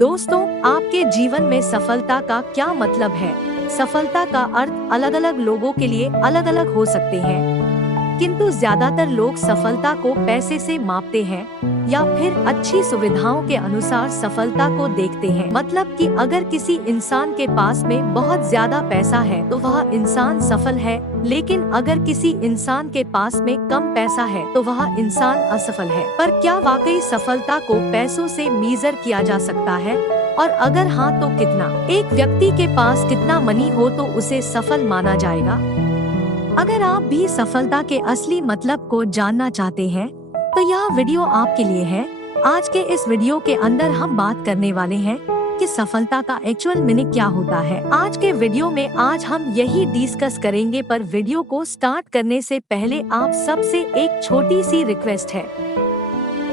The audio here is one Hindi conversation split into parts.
दोस्तों, आपके जीवन में सफलता का क्या मतलब है? सफलता का अर्थ अलग अलग लोगों के लिए अलग अलग हो सकते हैं, किंतु ज्यादातर लोग सफलता को पैसे से मापते हैं या फिर अच्छी सुविधाओं के अनुसार सफलता को देखते हैं। मतलब कि अगर किसी इंसान के पास में बहुत ज्यादा पैसा है तो वह इंसान सफल है, लेकिन अगर किसी इंसान के पास में कम पैसा है तो वह इंसान असफल है। पर क्या वाकई सफलता को पैसों से मीजर किया जा सकता है? और अगर हाँ तो कितना? एक व्यक्ति के पास कितना मनी हो तो उसे सफल माना जाएगा? अगर आप भी सफलता के असली मतलब को जानना चाहते हैं तो यह वीडियो आपके लिए है। आज के इस वीडियो के अंदर हम बात करने वाले हैं कि सफलता का एक्चुअल मीनिंग क्या होता है। आज के वीडियो में आज हम यही डिस्कस करेंगे, पर वीडियो को स्टार्ट करने से पहले आप सबसे एक छोटी सी रिक्वेस्ट है।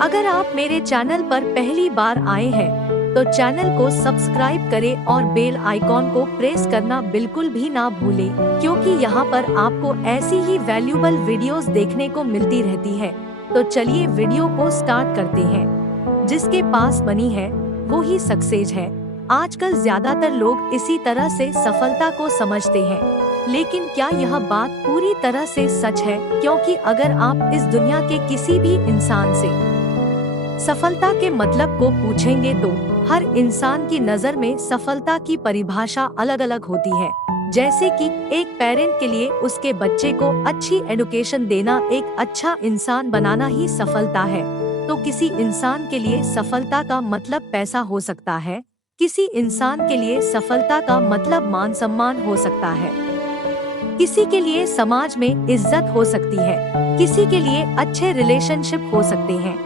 अगर आप मेरे चैनल पर पहली बार आए हैं तो चैनल को सब्सक्राइब करें और बेल आइकॉन को प्रेस करना बिल्कुल भी ना भूलें, क्योंकि यहाँ पर आपको ऐसी ही वैल्यूएबल वीडियोस देखने को मिलती रहती है। तो चलिए वीडियो को स्टार्ट करते हैं। जिसके पास मनी है वो ही सक्सेस है। आजकल ज्यादातर लोग इसी तरह से सफलता को समझते हैं, लेकिन क्या यह बात पूरी तरह से सच है? क्योंकि अगर आप इस दुनिया के किसी भी इंसान से सफलता के मतलब को पूछेंगे तो हर इंसान की नजर में सफलता की परिभाषा अलग अलग होती है। जैसे कि एक पेरेंट के लिए उसके बच्चे को अच्छी एजुकेशन देना, एक अच्छा इंसान बनाना ही सफलता है, तो किसी इंसान के लिए सफलता का मतलब पैसा हो सकता है, किसी इंसान के लिए सफलता का मतलब मान सम्मान हो सकता है, किसी के लिए समाज में इज्जत हो सकती है, किसी के लिए अच्छे रिलेशनशिप हो सकते हैं,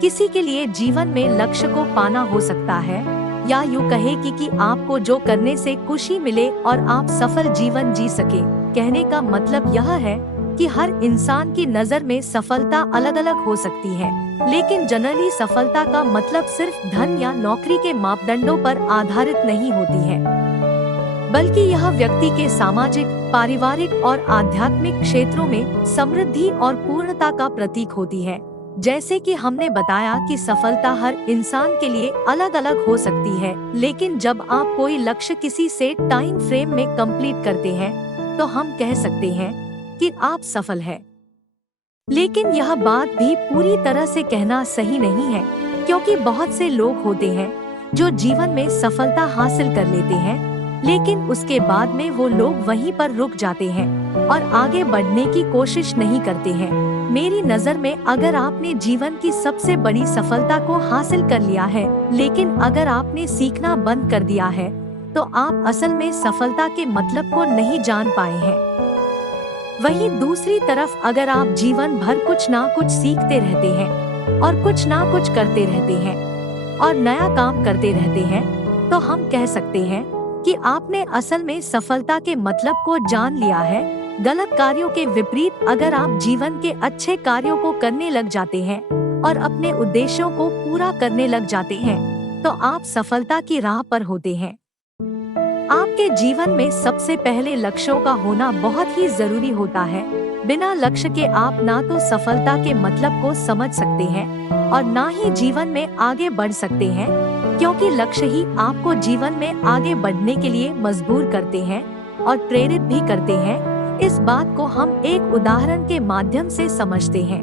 किसी के लिए जीवन में लक्ष्य को पाना हो सकता है, या यूँ कहे कि आपको जो करने से खुशी मिले और आप सफल जीवन जी सके। कहने का मतलब यह है कि हर इंसान की नज़र में सफलता अलग अलग हो सकती है, लेकिन जनरली सफलता का मतलब सिर्फ धन या नौकरी के मापदंडों पर आधारित नहीं होती है, बल्कि यह व्यक्ति के सामाजिक, पारिवारिक और आध्यात्मिक क्षेत्रों में समृद्धि और पूर्णता का प्रतीक होती है। जैसे कि हमने बताया कि सफलता हर इंसान के लिए अलग अलग हो सकती है, लेकिन जब आप कोई लक्ष्य किसी सेट टाइम फ्रेम में कंप्लीट करते हैं तो हम कह सकते हैं कि आप सफल हैं। लेकिन यह बात भी पूरी तरह से कहना सही नहीं है, क्योंकि बहुत से लोग होते हैं जो जीवन में सफलता हासिल कर लेते हैं, लेकिन उसके बाद में वो लोग वहीं पर रुक जाते हैं और आगे बढ़ने की कोशिश नहीं करते हैं। मेरी नज़र में अगर आपने जीवन की सबसे बड़ी सफलता को हासिल कर लिया है, लेकिन अगर आपने सीखना बंद कर दिया है तो आप असल में सफलता के मतलब को नहीं जान पाए हैं। वहीं दूसरी तरफ अगर आप जीवन भर कुछ ना कुछ सीखते रहते हैं और कुछ ना कुछ करते रहते हैं और नया काम करते रहते हैं, तो हम कह सकते हैं कि आपने असल में सफलता के मतलब को जान लिया है। गलत कार्यों के विपरीत अगर आप जीवन के अच्छे कार्यों को करने लग जाते हैं और अपने उद्देश्यों को पूरा करने लग जाते हैं तो आप सफलता की राह पर होते हैं। आपके जीवन में सबसे पहले लक्ष्यों का होना बहुत ही जरूरी होता है। बिना लक्ष्य के आप ना तो सफलता के मतलब को समझ सकते हैं और ना ही जीवन में आगे बढ़ सकते हैं, क्योंकि लक्ष्य ही आपको जीवन में आगे बढ़ने के लिए मजबूर करते हैं और प्रेरित भी करते हैं। इस बात को हम एक उदाहरण के माध्यम से समझते हैं।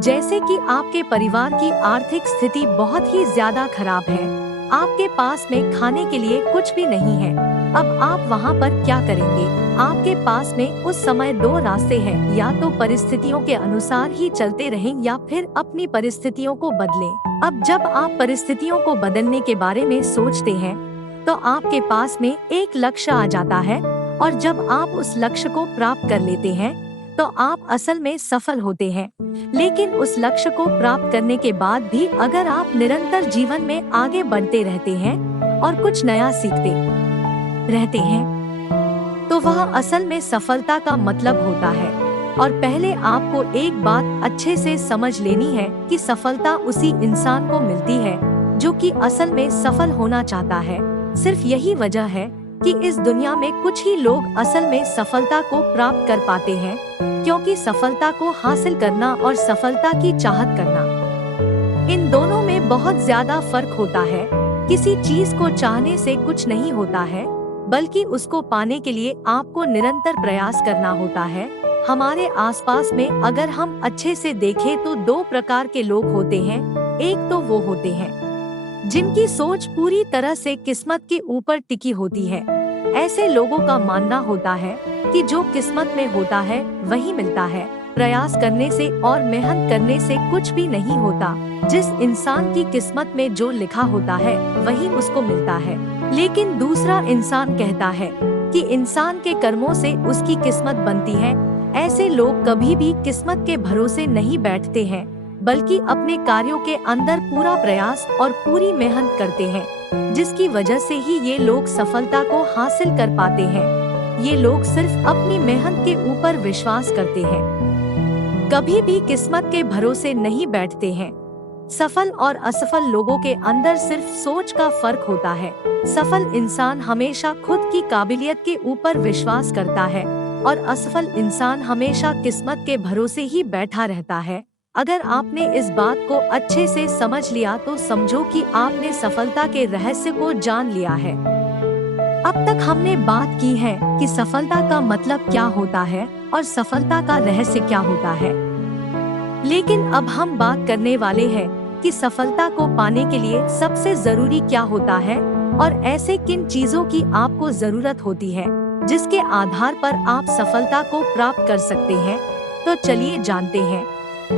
जैसे कि आपके परिवार की आर्थिक स्थिति बहुत ही ज्यादा खराब है, आपके पास में खाने के लिए कुछ भी नहीं है। अब आप वहाँ पर क्या करेंगे? आपके पास में उस समय दो रास्ते हैं, या तो परिस्थितियों के अनुसार ही चलते रहें या फिर अपनी परिस्थितियों को बदलें। अब जब आप परिस्थितियों को बदलने के बारे में सोचते हैं तो आपके पास में एक लक्ष्य आ जाता है, और जब आप उस लक्ष्य को प्राप्त कर लेते हैं तो आप असल में सफल होते हैं। लेकिन उस लक्ष्य को प्राप्त करने के बाद भी अगर आप निरंतर जीवन में आगे बढ़ते रहते हैं और कुछ नया सीखते रहते हैं तो वह असल में सफलता का मतलब होता है। और पहले आपको एक बात अच्छे से समझ लेनी है कि सफलता उसी इंसान को मिलती है जो कि असल में सफल होना चाहता है। सिर्फ यही वजह है कि इस दुनिया में कुछ ही लोग असल में सफलता को प्राप्त कर पाते हैं, क्योंकि सफलता को हासिल करना और सफलता की चाहत करना, इन दोनों में बहुत ज्यादा फर्क होता है। किसी चीज को चाहने से कुछ नहीं होता है, बल्कि उसको पाने के लिए आपको निरंतर प्रयास करना होता है। हमारे आसपास में अगर हम अच्छे से देखें तो दो प्रकार के लोग होते हैं। एक तो वो होते हैं जिनकी सोच पूरी तरह से किस्मत के ऊपर टिकी होती है। ऐसे लोगों का मानना होता है कि जो किस्मत में होता है वही मिलता है। प्रयास करने से और मेहनत करने से कुछ भी नहीं होता। जिस इंसान की किस्मत में जो लिखा होता है वही उसको मिलता है। लेकिन दूसरा इंसान कहता है कि इंसान के कर्मों से उसकी किस्मत बनती है। ऐसे लोग कभी भी किस्मत के भरोसे नहीं बैठते हैं, बल्कि अपने कार्यों के अंदर पूरा प्रयास और पूरी मेहनत करते हैं, जिसकी वजह से ही ये लोग सफलता को हासिल कर पाते हैं। ये लोग सिर्फ अपनी मेहनत के ऊपर विश्वास करते हैं, कभी भी किस्मत के भरोसे नहीं बैठते हैं। सफल और असफल लोगों के अंदर सिर्फ सोच का फर्क होता है। सफल इंसान हमेशा खुद की काबिलियत के ऊपर विश्वास करता है और असफल इंसान हमेशा किस्मत के भरोसे ही बैठा रहता है। अगर आपने इस बात को अच्छे से समझ लिया तो समझो कि आपने सफलता के रहस्य को जान लिया है। अब तक हमने बात की है कि सफलता का मतलब क्या होता है और सफलता का रहस्य क्या होता है। लेकिन अब हम बात करने वाले हैं कि सफलता को पाने के लिए सबसे जरूरी क्या होता है और ऐसे किन चीजों की आपको जरूरत होती है जिसके आधार पर आप सफलता को प्राप्त कर सकते हैं। तो चलिए जानते हैं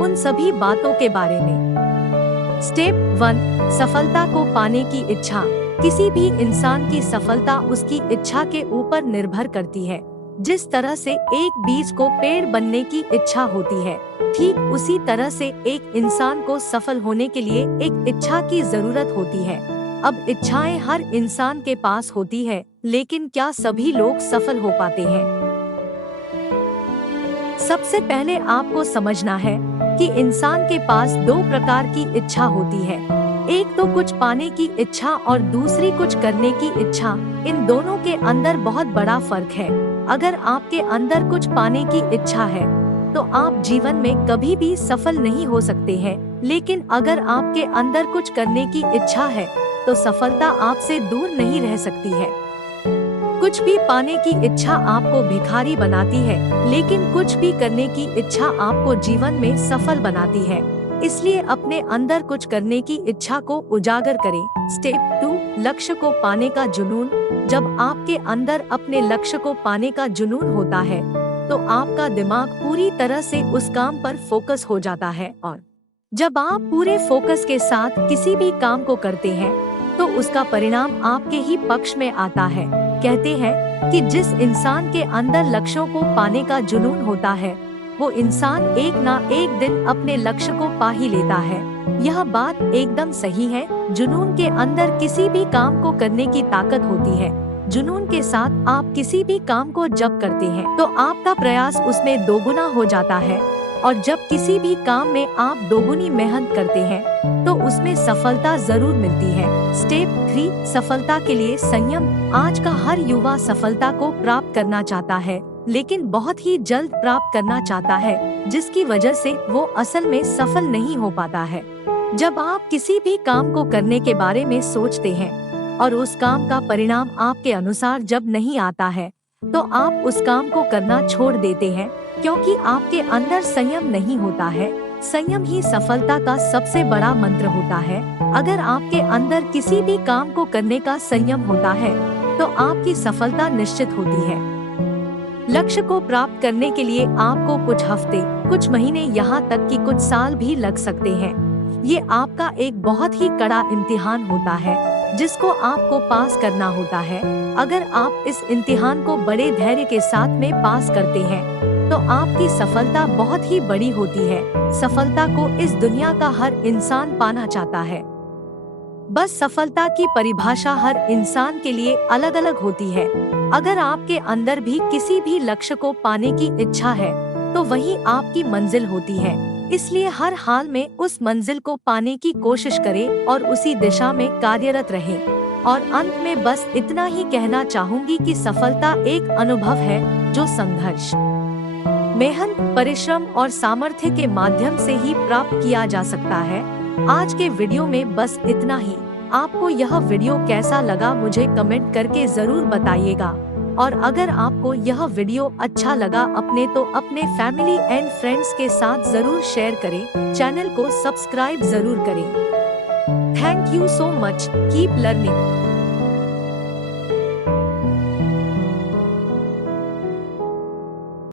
उन सभी बातों के बारे में। स्टेप 1, सफलता को पाने की इच्छा। किसी भी इंसान की सफलता उसकी इच्छा के ऊपर निर्भर करती है। जिस तरह से एक बीज को पेड़ बनने की इच्छा होती है, ठीक उसी तरह से एक इंसान को सफल होने के लिए एक इच्छा की जरूरत होती है। अब इच्छाएं हर इंसान के पास होती है, लेकिन क्या सभी लोग सफल हो पाते हैं? सबसे पहले आपको समझना है कि इंसान के पास दो प्रकार की इच्छा होती है। एक तो कुछ पाने की इच्छा और दूसरी कुछ करने की इच्छा। इन दोनों के अंदर बहुत बड़ा फर्क है। अगर आपके अंदर कुछ पाने की इच्छा है तो आप जीवन में कभी भी सफल नहीं हो सकते हैं। लेकिन अगर आपके अंदर कुछ करने की इच्छा है तो सफलता आपसे दूर नहीं रह सकती है। कुछ भी पाने की इच्छा आपको भिखारी बनाती है, लेकिन कुछ भी करने की इच्छा आपको जीवन में सफल बनाती है। इसलिए अपने अंदर कुछ करने की इच्छा को उजागर करें। स्टेप 2, लक्ष्य को पाने का जुनून। जब आपके अंदर अपने लक्ष्य को पाने का जुनून होता है तो आपका दिमाग पूरी तरह से उस काम पर फोकस हो जाता है, और जब आप पूरे फोकस के साथ किसी भी काम को करते हैं तो उसका परिणाम आपके ही पक्ष में आता है। कहते हैं कि जिस इंसान के अंदर लक्ष्यों को पाने का जुनून होता है वो इंसान एक ना एक दिन अपने लक्ष्य को पा ही लेता है। यह बात एकदम सही है। जुनून के अंदर किसी भी काम को करने की ताकत होती है। जुनून के साथ आप किसी भी काम को जब करते हैं तो आपका प्रयास उसमें दोगुना हो जाता है, और जब किसी भी काम में आप दोगुनी मेहनत करते हैं तो उसमें सफलता जरूर मिलती है। स्टेप 3, सफलता के लिए संयम। आज का हर युवा सफलता को प्राप्त करना चाहता है, लेकिन बहुत ही जल्द प्राप्त करना चाहता है, जिसकी वजह से वो असल में सफल नहीं हो पाता है। जब आप किसी भी काम को करने के बारे में सोचते हैं और उस काम का परिणाम आपके अनुसार जब नहीं आता है तो आप उस काम को करना छोड़ देते हैं, क्योंकि आपके अंदर संयम नहीं होता है। संयम ही सफलता का सबसे बड़ा मंत्र होता है। अगर आपके अंदर किसी भी काम को करने का संयम होता है तो आपकी सफलता निश्चित होती है। लक्ष्य को प्राप्त करने के लिए आपको कुछ हफ्ते, कुछ महीने, यहाँ तक कि कुछ साल भी लग सकते हैं। ये आपका एक बहुत ही कड़ा इम्तिहान होता है जिसको आपको पास करना होता है। अगर आप इस इम्तिहान को बड़े धैर्य के साथ में पास करते हैं तो आपकी सफलता बहुत ही बड़ी होती है। सफलता को इस दुनिया का हर इंसान पाना चाहता है। बस सफलता की परिभाषा हर इंसान के लिए अलग अलग होती है। अगर आपके अंदर भी किसी भी लक्ष्य को पाने की इच्छा है तो वही आपकी मंजिल होती है। इसलिए हर हाल में उस मंजिल को पाने की कोशिश करें और उसी दिशा में कार्यरत रहें। और अंत में बस इतना ही कहना चाहूंगी कि सफलता एक अनुभव है जो संघर्ष, मेहनत, परिश्रम और सामर्थ्य के माध्यम से ही प्राप्त किया जा सकता है। आज के वीडियो में बस इतना ही। आपको यह वीडियो कैसा लगा मुझे कमेंट करके जरूर बताइएगा। और अगर आपको यह वीडियो अच्छा लगा अपने फैमिली एंड फ्रेंड्स के साथ जरूर शेयर करें। चैनल को सब्सक्राइब जरूर करें। Thank you so much. Keep learning.